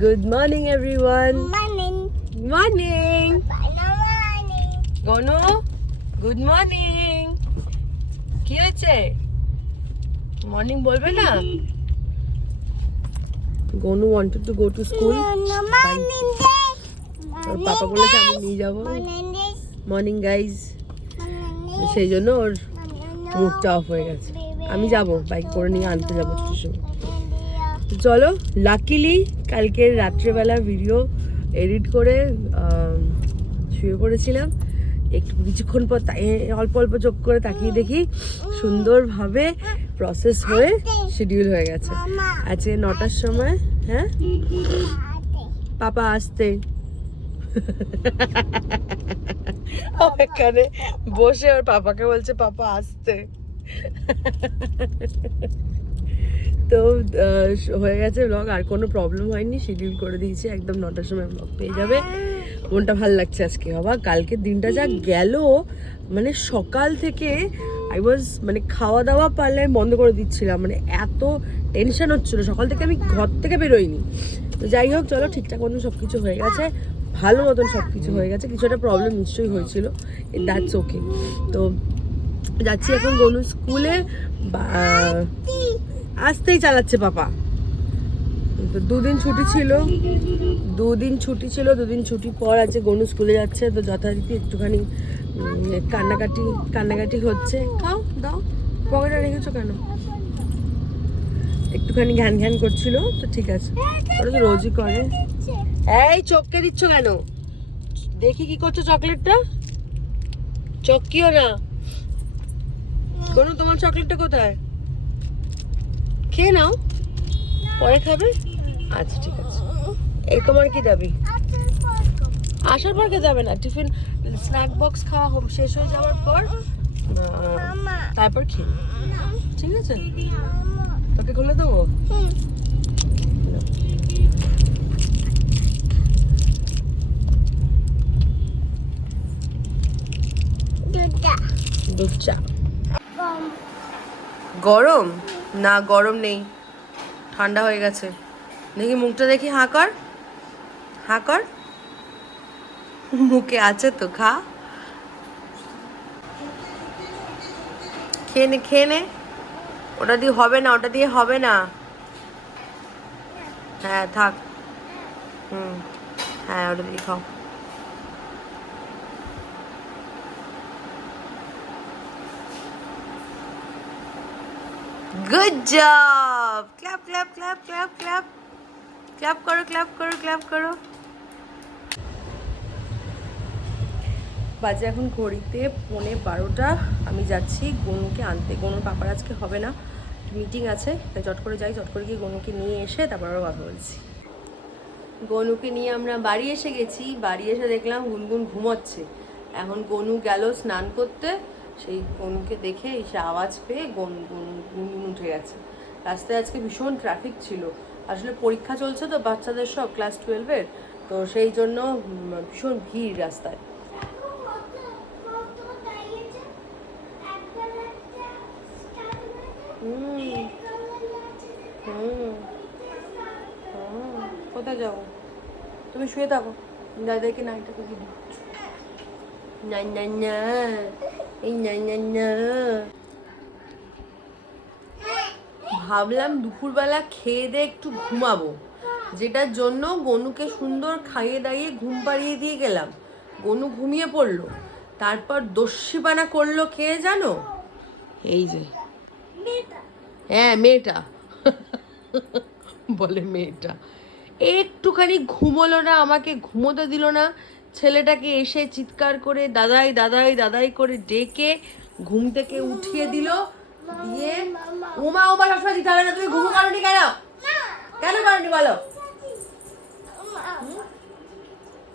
Good morning, everyone. Morning. Morning. Morning. Gonu, good morning. কি হয়েছে? Morning বলবে না? Gonu wanted to go to school. Morning. ওর পাপা বলেছে আমি নিয়ে যাব। Morning guys. সেই জন্য ওর মুডটা অফ হয়ে গেছে। আমি যাব, বাইক করে নিয়ে আনতে যাবো স্টেশনে। চলো, লাকিলি কালকের রাত্রেবেলা ভিডিও এডিট করে শুয়ে পড়েছিলাম। একটু কিছুক্ষণ পর অল্প অল্প চোখ করে তাকিয়ে দেখি সুন্দরভাবে প্রসেস হয়ে শিডিউল হয়ে গেছে। আজকে 9টার সময়। হ্যাঁ, পাপা আসতে এখানে বসে ওর পাপাকে বলছে পাপা আসতে। তো হয়ে গেছে ব্লগ, আর কোনো প্রবলেম হয়নি, শিডিউল করে দিয়েছি, একদম 9টার সময় ব্লগ পেয়ে যাবে। মনটা ভালো লাগছে আজকে। বাবা কালকের দিনটা যা গেল, মানে সকাল থেকে মানে খাওয়া দাওয়া পারলে বন্ধ করে দিচ্ছিলাম, মানে এত টেনশন হচ্ছিলো সকাল থেকে, আমি ঘর থেকে বেরোইনি। তো যাই হোক, চলো ঠিকঠাক মতন সব কিছু হয়ে গেছে, ভালো মতন সব কিছু হয়ে গেছে। কিছু একটা প্রবলেম নিশ্চয়ই হয়েছিল, দ্যাটস ওকে। তো যাচ্ছি এখন গনু স্কুলে। আসতেই চালাচ্ছে পাপা। তো দুদিন ছুটি ছিল, দুদিন ছুটির পর আছে গনু স্কুলে যাচ্ছে। তো যথারীতি একটুখানি কান্নাকাটি হচ্ছে। খাও দাও, পকেটে রেখেছো কেন? একটুখানি ঘ্যান ঘ্যান করছিল, তো ঠিক আছে, ওরা তো রোজই করে। এই চোখকে দিচ্ছ কেন? দেখি কি করছো চকলেটটা, চকিও না। গনু তোমার চকলেটটা কোথায়? খেয়ে নাও, পরে খাবে। আচ্ছা ঠিক আছে। এই তোমার কি দাবি? আসার পর খেতে যাবে না, টিফিন স্ন্যাক বক্স খাওয়া শেষ হয়ে যাওয়ার পর তারপর খেয়ে, ঠিক আছে? তোকে খুলে দেবো। দুধ চা। গরম না, গরম নেই, ঠান্ডা হয়ে গেছে। দেখি মুখটা দেখি, হাঁ কর, হাঁ কর, মুখে আছে তো, খা, খেয়ে নে, খেয়ে নে। ওটা দিয়ে হবে না, ওটা দিয়ে হবে না। হ্যাঁ থাক, হ্যাঁ ওটা দিয়ে খাও। Good job, clap clap clap clap clap clap করো, ক্ল্যাপ করো, ক্ল্যাপ করো। বাজে এখন ঘড়িতে 11:15। আমি যাচ্ছি গনুকে আনতে। গনুর পাপার আজকে হবে না, মিটিং আছে, তাই চট করে যাই, চট করে গিয়ে গনুকে নিয়ে এসে তারপর আবার কথা বলছি। গনুকে নিয়ে আমরা বাড়ি এসে গেছি। বাড়ি এসে দেখলাম গুনগুন ঘুমোচ্ছে। এখন গনু গেল স্নান করতে, সেই গনুকে দেখে এসে আওয়াজ পেয়ে গুনগুন উঠে গেছে। রাস্তায় আজকে ভীষণ ট্রাফিক ছিল, আসলে পরীক্ষা চলছে তো বাচ্চাদের সব, ক্লাস 12-এর, তো সেই জন্য ভীষণ ভিড় রাস্তায়। কোথায় যাবো? তুমি শুয়ে থাকো, দাদাকে নাইটা করে দিই। না না না, এই না না না। ভাবলাম দুপুরবেলা খেয়ে দিয়ে একটু ঘুমাবো, যেটার জন্য গনুকে সুন্দর খাইয়ে দাইয়ে ঘুম পাড়িয়ে দিয়ে গেলাম। গনু ঘুমিয়ে পড়লো, তারপর দস্যিপানা করলো খেয়ে, জানো? এই যে হ্যাঁ মেয়েটা বলে মেয়েটা একটুখানি ঘুমোলো না, আমাকে ঘুমোতে দিল না। ছেলেটাকে এসে চিৎকার করে দাদাই দাদাই দাদাই করে ডেকে ঘুম থেকে উঠিয়ে দিল, দিয়ে উমা সবসময় দিতে হবে না, তুমি ঘুমো কারণি কেন, কেন কারণি বলো?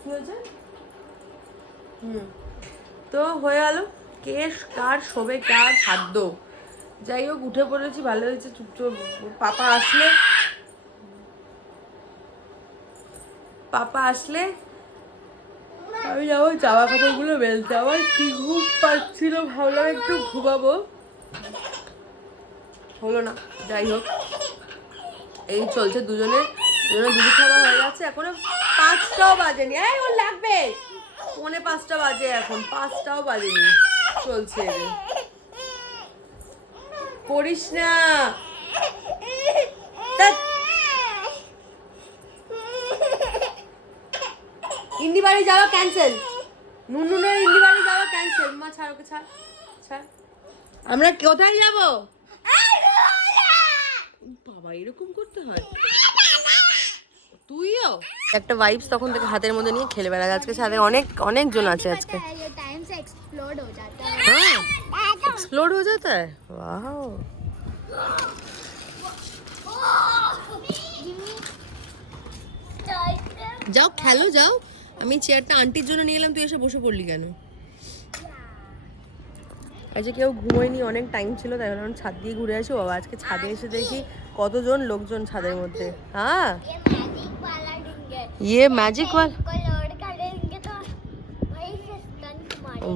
কি হয়েছে? তো হয়ে গেল, কে কার শোবে কার খাদ্য। যাই হোক, উঠে পড়েছি, ভালো হয়েছে। চুপচাপ পাপা আসলে আমি যাবো জামা কাপড়গুলো মেলতে। আমার কি ঘুম পাচ্ছিল, ভাবলাম একটু ঘুমাবো, হলো না। যাই হোক, এই চলছে দুজনের দুধ খাওয়া হয়ে যাচ্ছে, এখনো 5টাও বাজেনি। এই ওর লাগবে, 4:45 বাজে এখন, 5টাও বাজেনি, চলছে। করিস না, ইন্দি বাড়ি যাওয়া ক্যান্সেল, নুনের ইন্দি বাড়ি যাওয়া ক্যান্সেল। মা ছাড় ওকে, ছাড় ছাড়। আমরা কোথায় যাব? বাবা এরকম করতে হয়? তুইও একটা ভাইবস তখন থেকে হাতের মধ্যে নিয়ে খেলে বেড়া। আজকে সাথে অনেক জন আছে আজকে। হ্যাঁ एक्सप्लोड हो जाता है। वाओ যাও খেলো যাও। আমি চেয়ারটা আন্টির জন্য নিয়ে এলাম, তুই এসে বসে পড়লি কেন? আজকে কেউ ঘুমোয়নি, অনেক টাইম ছিল, তাই জন্য ছাদ দিয়ে ঘুরে আসি। বাবা আজকে ছাদে এসে দেখি কতজন লোকজন ছাদের মধ্যে। হ্যাঁ ये मैजिक वाला,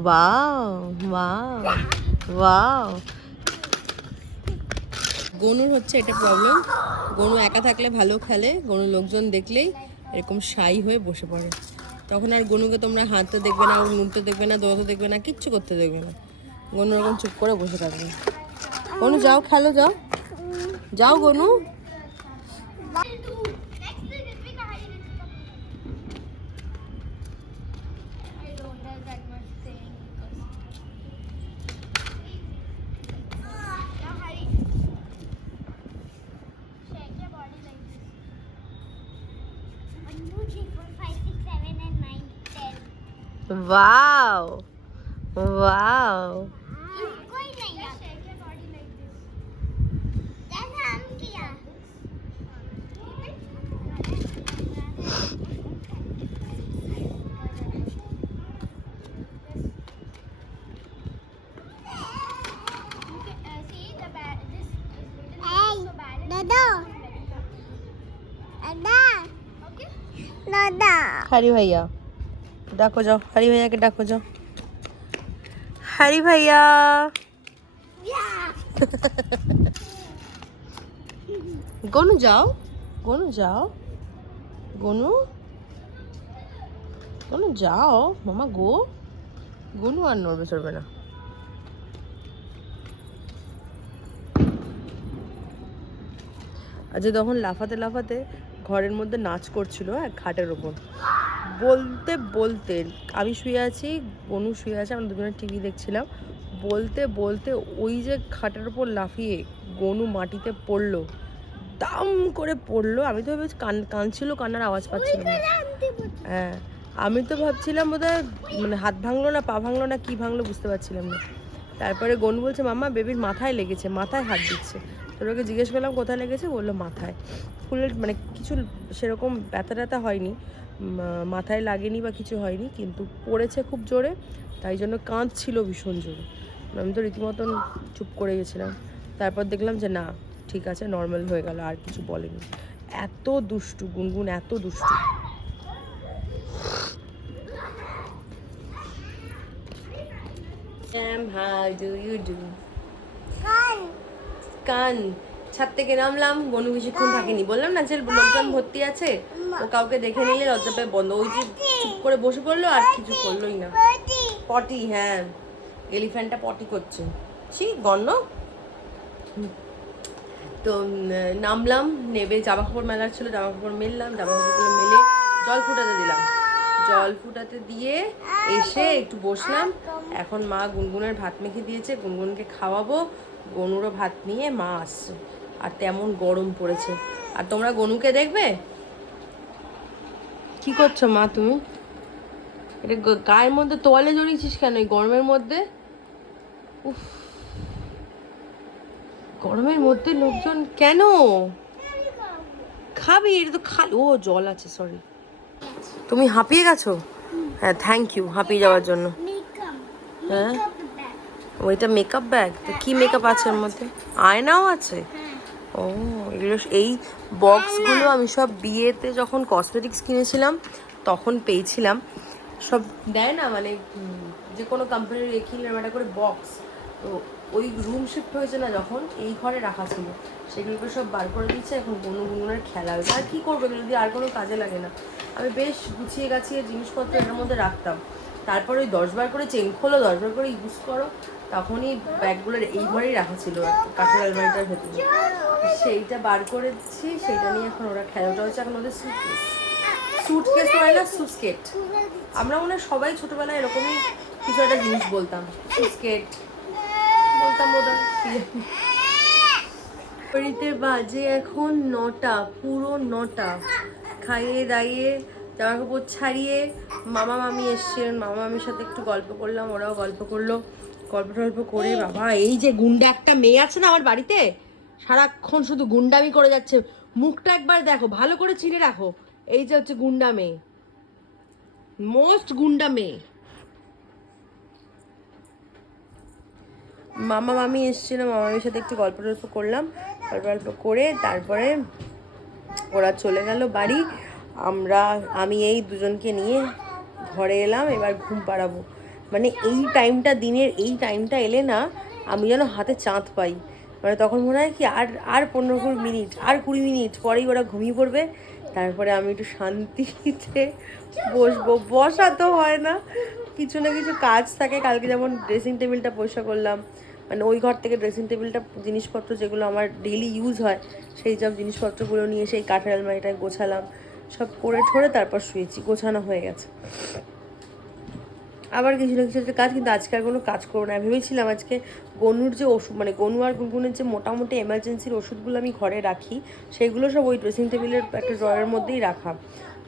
वाओ वाओ वाओ। গনুর হচ্ছে এটা প্রবলেম, গনু একা থাকলে ভালো খেলে, গনু লোকজন দেখলেই এরকম শাই হয়ে বসে পড়ে। তখন আর গনুকে তোমরা হাঁটতে দেখবে না, নুড়তে দেখবে না, দৌড়াতে দেখবে না, কিচ্ছু করতে দেখবে না। গনু এরকম চুপ করে বসে থাকবে। গনু যাও খেলো, যাও যাও গনু। वाओ वाओ हरी भैया डाको जाओ, हरी भैया के डाको जाओ। हरी भैया गोनू जाओ, गोनू जाओ, गोनू गोनू जाओ, मामा गो। गोनू আর নড়বে চড়বে না। আজ তখন লাফাতে লাফাতে ঘরের মধ্যে নাচ করছিল এক খাটের ওপর। বলতে বলতে আমি শুয়ে আছি, গনু শুয়ে আছে, আমরা দুজনে টিভি দেখছিলাম। বলতে বলতে ওই যে খাটের ওপর লাফিয়ে গনু মাটিতে পড়লো, দাম করে পড়লো। আমি তো ভেবেছি কাঁদছিল, কান্নার আওয়াজ পাচ্ছিলাম না। হ্যাঁ আমি তো ভাবছিলাম বোধহয় মানে হাত ভাঙলো না পা ভাঙলো না কি ভাঙলো বুঝতে পারছিলাম না। তারপরে গনু বলছে মাম্মা বেবির মাথায় লেগেছে, মাথায় হাত দিচ্ছে। তোর ওকে জিজ্ঞেস করলাম কোথায় লেগেছে, বললো মাথায়। ফুলের মানে কিছু সেরকম ব্যথা ট্যাথা হয়নি, মাথায় লাগেনি বা কিছু হয়নি, কিন্তু পড়েছে খুব জোরে, তাই জন্য কাঁদছিল ভীষণ জোরে। আমি তো রীতিমতন চুপ করে গেছিলাম। তারপর দেখলাম যে না ঠিক আছে, নর্মাল হয়ে গেল, আর কিছু বলেনি। এত দুষ্টু গুনগুন, এত দুষ্টু। How do you do? কান ছাদ থেকে নামলাম, গনু বেশিক্ষণ থাকেনি, বললাম না যে লোকজন ভর্তি আছে, ও কাউকে দেখে নিলে লজ্জা পায় বন্ধ। ওই যে চুপ করে বসে পড়লো, আর কিছু করলোই না। পটি, হ্যাঁ এলিফ্যান্টটা পটি করছে, সেই গণ্য। তো নামলাম, নেবে জামা কাপড় মেলার ছিল, জামা কাপড় মেললাম, জামা কাপড়গুলো মেলে জল ফুটাতে দিলাম। জল ফুটাতে দিয়ে এসে একটু বসলাম। এখন মা গুনগুনের ভাত মেখে দিয়েছে, গুনগুনকে খাওয়াবো। গনুরও ভাত নিয়ে মা আসছে, আর তেমন গরম পড়েছে। আর তোমরা গনুকে দেখবে। কি করছো মা তুমি? এটা গায়ের মধ্যে তোয়ালে জড়িয়েছিস কেন এই গরমের মধ্যে? উফ, গরমের মধ্যে লোকজন কেন? খাবি, এটা তো খালি। ও জল আছে, সরি। তুমি হাঁপিয়ে গেছো? হ্যাঁ থ্যাংক ইউ হাঁপিয়ে যাওয়ার জন্য। হ্যাঁ ওইটা মেকআপ ব্যাগ। তো কি মেকআপ আছে এর মধ্যে? আয়নাও আছে? ও এগুলো, এই বক্সগুলো আমি সব বিয়েতে যখন কসমেটিক্স কিনেছিলাম তখন পেয়েছিলাম। সব দেয় না মানে যে কোনো কোম্পানির কিনলাম একটা করে বক্স, তো ওই রুম শিফট হয়েছে না যখন, এই ঘরে রাখা ছিল, সেগুলোকে সব বার করে দিচ্ছে। এখন গুনগুনের খেলা হয়েছে। আর কী করবে এগুলো যদি, আর কোনো কাজে লাগে না। আমি বেশ গুছিয়ে গাছিয়ে জিনিসপত্র এটার মধ্যে রাখতাম। তারপর ওই 10 বার করে চেন খোলো, 10 বার করে ইউজ করো, তখনই ব্যাগগুলোর এই ঘরেই রাখা ছিল কাঠের আলমারিটার ভেতরে। সেইটা বার করেছি, সেইটা নিয়ে এখন ওরা খেলাটা হচ্ছে। এখন ওদের সুটকেস হয় না, সুটকেট। আমরা মনে হয় সবাই ছোটবেলায় এরকমই কিছু একটা জিনিস বলতাম, সুটকেট বলতাম বোধহয়। বাড়িতে বাজে এখন 9টা, পুরো 9টা। খাইয়ে দাইয়ে জামা কাপড় ছাড়িয়ে মামা মামি এসছেন, মামা মামির সাথে একটু গল্প করলাম, ওরাও গল্প করলো। গল্প করে বাবা, এই যে গুন্ডা একটা মেয়ে আছে না আমার বাড়িতে, সারাক্ষণ শুধু গুন্ডামি করে যাচ্ছে। মুখটা একবার দেখো, ভালো করে চিনে রাখো। এই যে হচ্ছে গুন্ডা মেয়ে, মোস্ট গুন্ডা মেয়ে। মামা মামি এসেছিল, মামা মামির সাথে একটু গল্প করলাম, গল্প করে তারপরে ওরা চলে গেল বাড়ি। আমি এই দুজনকে নিয়ে ঘরে এলাম, এবার ঘুম পাড়াবো। মানে এই টাইমটা, দিনের এই টাইমটা এলে না আমি যেন হাতে চাঁদ পাই। মানে তখন মনে হয় কি আর 15 মিনিট, আর 20 মিনিট পরেই ওরা ঘুমিয়ে পড়বে। তারপরে আমি একটু শান্তিতে বসবো। বসা তো হয় না, কিছু না কিছু কাজ থাকে। কালকে যেমন ড্রেসিং টেবিলটা পরিষ্কার করলাম, মানে ওই ঘর থেকে ড্রেসিং টেবিলটা, জিনিসপত্র যেগুলো আমার ডেইলি ইউজ হয় সেই সব জিনিসপত্রগুলো নিয়ে সেই কাঠের আলমারিটায় গোছালাম। সব করে ঠোরে তারপর শুয়েছি, গোছানো হয়ে গেছে। আবার কিছু না কিছু একটা কাজ, কিন্তু আজকে আর কোনো কাজ করবো না। ভেবেছিলাম আজকে গনুর যে ওষুধ, মানে গনু আর গুনগুনের যে মোটামুটি এমার্জেন্সির ওষুধগুলো আমি ঘরে রাখি, সেইগুলো সব ওই ড্রেসিং টেবিলের একটা ড্রয়ারের মধ্যেই রাখা।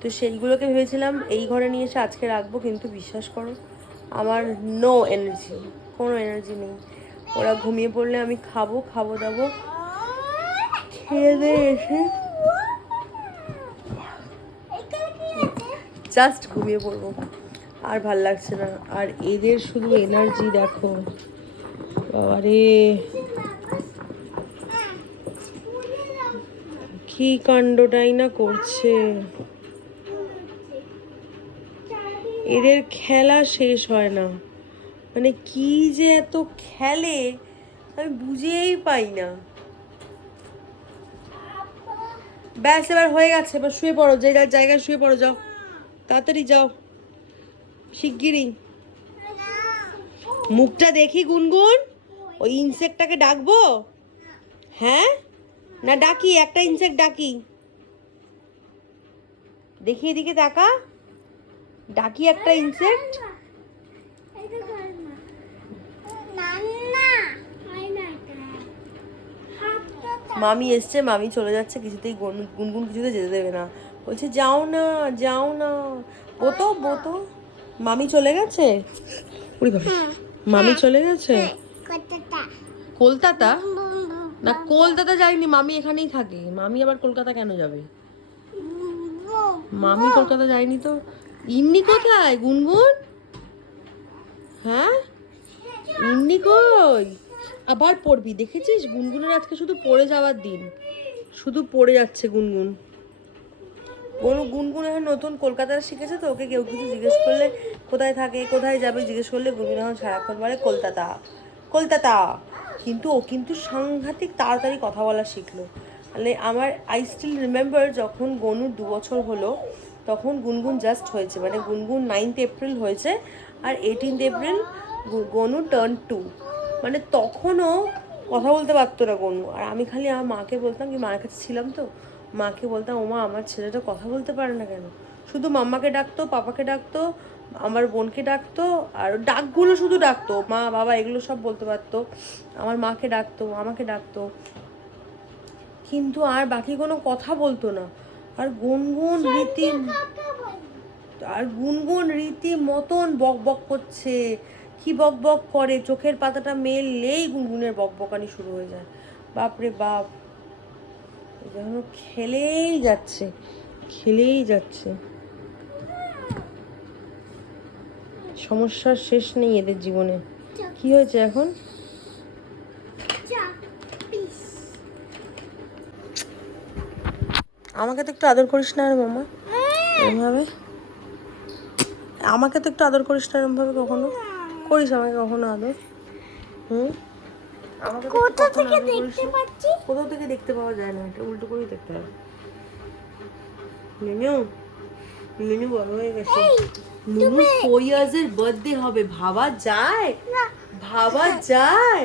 তো সেইগুলোকে ভেবেছিলাম এই ঘরে নিয়ে এসে আজকে রাখবো, কিন্তু বিশ্বাস করো আমার নো এনার্জি, কোনো এনার্জি নেই। ওরা ঘুমিয়ে পড়লে আমি খাবো দাবো, খেয়ে দিয়ে এসে জাস্ট ঘুমিয়ে পড়বো। আর ভাল লাগছে না। আর এদের শুধু এনার্জি দেখো, আরে কি কাণ্ডটাই না করছে। এদের খেলা শেষ হয় না, মানে কি যে এত খেলে আমি বুঝেই পাই না। ব্যাস, এবার হয়ে গেছে, এবার শুয়ে পড়ো, যে যার জায়গায় শুয়ে পড়ো, যাও তাড়াতাড়ি যাও, শিগগিরই। মুখটা দেখি গুনগুন, ওই ইনসেক্টটাকে ডাকবো? হ্যাঁ না ডাকি? একটা ইনসেক্ট ডাকি, দেখি এদিকে তাকা, ডাকি একটা ইনসেক্ট। মামি এসছে, মামি চলে যাচ্ছে, কিছুতেই গুনগুন কিছুতে যেতে দেবে না, বলছে যাও না যাও না, বোতো বোতো। মামি চলে গেছে, মামি চলে গেছে কলকাতা। না কলকাতা যায়নি, মামি এখানেই থাকে। মামি আবার কলকাতা কেন যাবে? মামি কলকাতা যায়নি তো। ইন্নি কোথায় গুনগুন? হ্যাঁ ইন্নি কই? আবার পড়বি, দেখেছিস গুনগুনের আজকে শুধু পড়ে যাওয়ার দিন, শুধু পড়ে যাচ্ছে গুনগুন। গুনগুন এখন নতুন কলকাতায় শিখেছে তো, ওকে কেউ কিছু জিজ্ঞেস করলে কোথায় থাকে কোথায় যাবে জিজ্ঞেস করলে গুনগুন এখন সারাক্ষণ বলে কলকাতা কলকাতা। কিন্তু ও কিন্তু সাংঘাতিক তাড়াতাড়ি কথা বলা শিখলো। মানে আই স্টিল রিমেম্বার যখন গনুর 2 বছর হলো, তখন গুনগুন জাস্ট হয়েছে, মানে গুনগুন 9th এপ্রিল হয়েছে, আর 18th এপ্রিল গনু টার্ন 2। মানে তখনও কথা বলতে পারতো না গনু। আর আমি খালি আমার মাকে বলতাম, কি মায়ের কাছে ছিলাম তো, মাকে বলতাম ওমা আমার ছেলেটা কথা বলতে পারে না কেন। শুধু মাম্মাকে ডাকতো, পাপাকে ডাকতো, আমার বোনকে ডাকতো, আর ডাকগুলো শুধু ডাকতো, মা বাবা এগুলো সব বলতে পারতো, আমার মাকে ডাকতো, আমাকে ডাকতো, কিন্তু আর বাকি কোনো কথা বলতো না। আর গুনগুন রীতি মতন বক বক করছে। কি বক বক করে, চোখের পাতাটা মেললেই গুনগুনের বকবকানি শুরু হয়ে যায়। বাপরে বাপ, যেন খেলেই যাচ্ছে। সমস্যার শেষ নেই এদের জীবনে। কি হয়েছে এখন? আমাকে তো একটু আদর করিস না রে মামা এরমভাবে, আমাকে তো একটু আদর করিস না এরমভাবে, কখনো করিস আমাকে কখনো আদর? হুম আমাকে কোথা থেকে দেখতে পাচ্ছি? কোথাও থেকে দেখতে পাওয়া যায় না, এটা উল্টো করেই দেখতে হবে। মিনু মিনু বড় হয়ে গেছে। নুনু 4 ইয়ার্স এর বার্থডে হবে, ভাবা যায়? না, ভাবা যায়?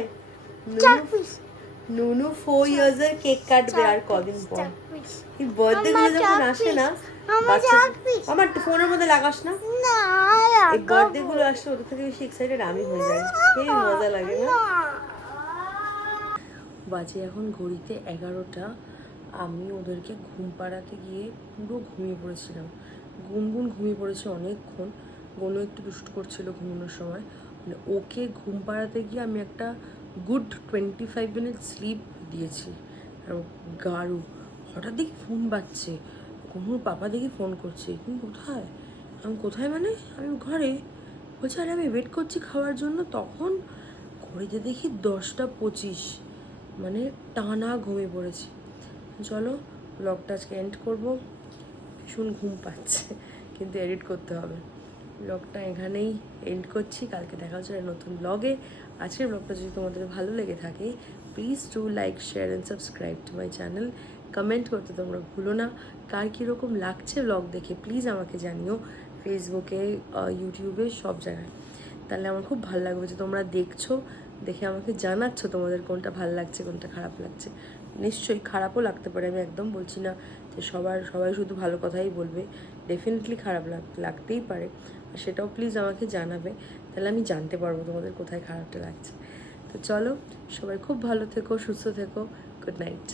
চাক নুনু পিস। নুনু 4 ইয়ার্স এর কেক কাটবে আর কদিন পর। এই বার্থডে গুলো যখন আসে না আমার ফোনের মধ্যে লাগাস না, না, এই বার্থডে গুলো আসে ওদের থেকে বেশি এক্সাইটেড আমি হয়ে যাই, এই মজা লাগে না? বাজে এখন ঘড়িতে 11টা। আমি ওদেরকে ঘুম পাড়াতে গিয়ে পুরো ঘুমিয়ে পড়েছিলাম, গুনগুন ঘুমিয়ে পড়েছে অনেকক্ষণ। গনু একটু দুষ্টু করছিল ঘুমানোর সময়, মানে ওকে ঘুম পাড়াতে গিয়ে আমি একটা গুড 25 মিনিট স্লিপ দিয়েছি। আর গাড়ু হঠাৎ দেখি ফোন বাজছে, গনুর পাপা দেখি ফোন করছে, তুমি কোথায়? আমি কোথায় মানে আমি ঘরে। বলছে আরে আমি ওয়েট করছি খাওয়ার জন্য। তখন ঘড়িতে দেখি 10টা 25, মানে টানা ঘুমিয়ে পড়েছি। চলো ব্লগটা আজকে এন্ড করবো, ভীষণ ঘুম পাচ্ছে কিন্তু এডিট করতে হবে। ব্লগটা এখানেই এন্ড করছি, কালকে দেখা হচ্ছে নতুন ব্লগে। আজকের ব্লগটা যদি তোমাদের ভালো লেগে থাকে please do like share and subscribe to my channel. Comment করতে তোমরা ভুলো না, কার কীরকম লাগছে ব্লগ দেখে প্লিজ আমাকে জানিও, ফেসবুকে ইউটিউবে সব জায়গায়। তাহলে আমার খুব ভালো লাগবে যে তোমরা দেখছো, দেখে আমাকে জানাচ্ছ তোমাদের কোনটা ভালো লাগছে কোনটা খারাপ লাগছে। নিশ্চয়ই খারাপও লাগতে পারে, আমি একদম বলছি না যে সবাই শুধু ভালো কথাই বলবে, ডেফিনেটলি খারাপ লাগতেই পারে। আর সেটাও প্লিজ আমাকে জানাবে, তাহলে আমি জানতে পারবো তোমাদের কোথায় খারাপটা লাগছে। তো চলো সবাই খুব ভালো থেকো, সুস্থ থেকো, গুড নাইট।